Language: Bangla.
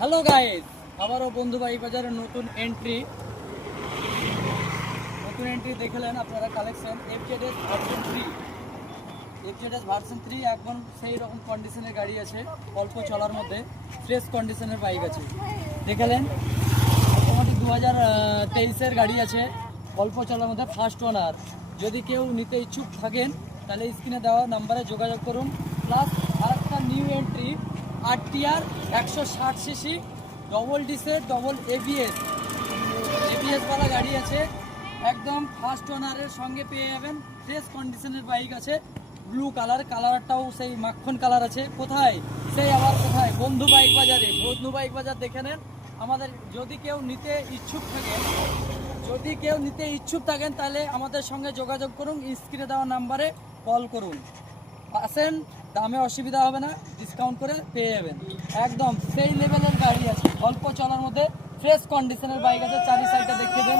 হ্যালো গাইস, আবারও বন্ধু বাইক বাজারের নতুন এন্ট্রি দেখলেন আপনারা। কালেকশন এফজেডএস ভার্সন 3 একদম সেই রকম কন্ডিশনের গাড়ি আছে, অল্প চলার মধ্যে ফ্রেশ কন্ডিশনের বাইক আছে। দেখলেন মোটামুটি 2023-এর গাড়ি আছে, অল্প চলার মধ্যে ফার্স্ট ওনার। যদি কেউ নিতে ইচ্ছুক থাকেন তাহলে স্ক্রিনে দেওয়া নাম্বারে যোগাযোগ করুন। প্লাস আরেকটা new entry RTR 160 CC double ডিসের ডবল এবিএস ওয়ালা গাড়ি আছে, একদম ফার্স্ট ওনারের সঙ্গে পেয়ে যাবেন। ফ্রেশ কন্ডিশনের বাইক আছে, ব্লু কালারটাও সেই মাখন কালার আছে। কোথায় সেই আবার কোথায়? বন্ধু বাইক বাজারে। বন্ধু বাইক বাজার দেখে নেন আমাদের। যদি কেউ নিতে ইচ্ছুক থাকেন তাহলে আমাদের সঙ্গে যোগাযোগ করুন, স্ক্রিনে দেওয়া নাম্বারে কল করুন। আসেন, দামে অসুবিধা হবে না, ডিসকাউন্ট করে পেয়ে যাবেন। একদম সেই লেভেলের গাড়ি আছে, অল্প চলার মধ্যে ফ্রেশ কন্ডিশনের বাইক আছে। চারি সাইডটা দেখিয়ে দেন।